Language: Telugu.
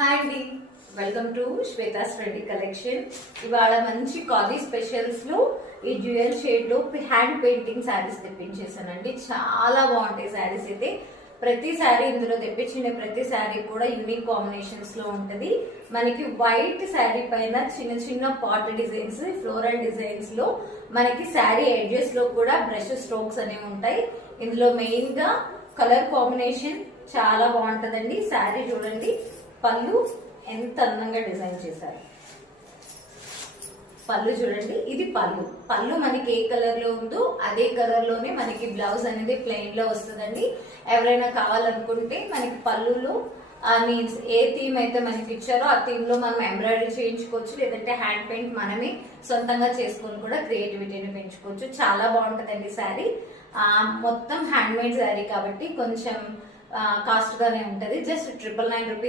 హాయ్ అండి, welcome to Shweta's trendy collection. ఇవాళ మంచి ఖాదీ స్పెషల్స్ లో ఈ డ్యూయల్ షేడ్ లో హ్యాండ్ పెయింటింగ్ శారీస్ తెప్పించేసానండి. చాలా బాగుంటాయి శారీస్ అయితే. ప్రతి శారీ ఇందులో తెప్పించిన ప్రతి శారీ కూడా యూనిక్ కాంబినేషన్స్ లో ఉంటది. మనకి వైట్ శారీ పైన చిన్న చిన్న పాట్ డిజైన్స్, ఫ్లోరల్ డిజైన్స్ లో మనకి శారీ ఎడ్జెస్ లో కూడా బ్రష్ స్ట్రోక్స్ అనేవి ఉంటాయి. ఇందులో మెయిన్ గా కలర్ కాంబినేషన్ చాలా బాగుంటదండి. శారీ చూడండి, పళ్ళు ఎంత అందంగా డిజైన్ చేశారు. పళ్ళు చూడండి, ఇది పళ్ళు మనకి ఏ కలర్ లో ఉందో అదే కలర్ లోనే మనకి బ్లౌజ్ అనేది ప్లెయిన్ లో వస్తుందండి. ఎవరైనా కావాలనుకుంటే మనకి పళ్ళులో మీన్స్ ఏ థీమ్ అయితే మనకి ఇచ్చారో ఆ థీమ్ లో మనం ఎంబ్రాయిడరీ చేయించుకోవచ్చు, లేదంటే హ్యాండ్ పెయింట్ మనమే సొంతంగా చేసుకొని కూడా క్రియేటివిటీని పెంచుకోవచ్చు. చాలా బాగుంటదండి శారీ. మొత్తం హ్యాండ్ మేడ్ శారీ కాబట్టి కొంచెం కాస్ట్ గానే ఉంటది. Just 999 rupees.